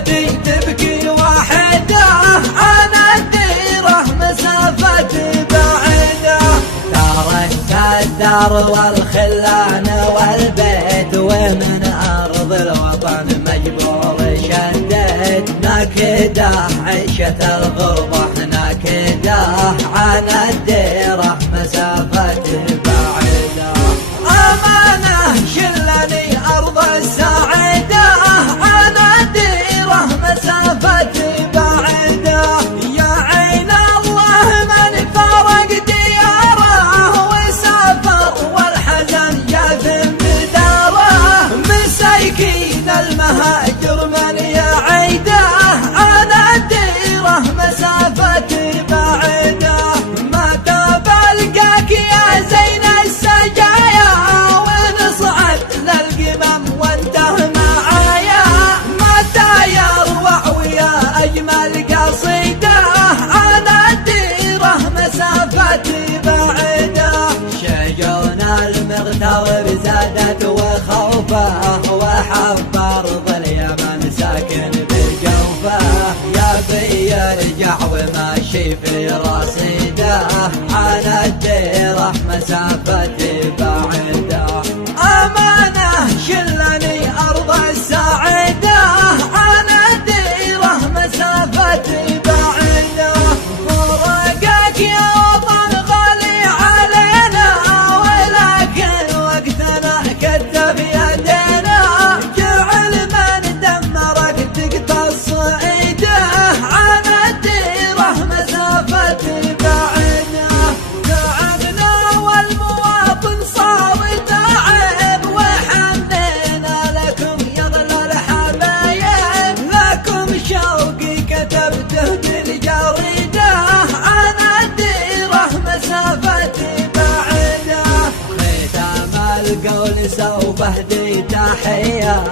خدي تبكي وحده عن الديرة مسافة بعيدة. تركت الدار والخلان والبيت ومن أرض الوطن مجبور شديت. ناكده عيشة الغربة ناكده عن الديرة مسافة بعيدة. أمانة شلني أرض السعيدة عن الديرة مسافة بعيدة. يا عين الله من فرق دياره وسافر والحزن جاثم بداره. مساكين المهاجر من يعيده عن الديرة مسافة بعيدة. ما تبلقاك يا زين السجايا ونصعد للقمم وانته معايا. متى يروع ويا أجمل قصيدة عن الديرة مسافة بعيدة. شجون المغترب زادت وخوفه وحب أرض اليمن ساكن بجوفه. يا بي يرجع وماشي في رصيده عن الديرة مسافة بعيدة. أمانة شلني أرض السعيدة عن الديرة مسافة بعيدة. فرقك يا وطن غالي علينا ولكن وقتنا كتف يدينا. جعل من دمرك تقتص ايده عن الديرة مسافة بعيدة. تعبنا والمواطن صار تعب وحنينا لكم يا ظل الحبايب. لكم شوقي كتبته بالجريدة عن الديرة مسافة بعيدة. ختام القول سوف اهدي تحية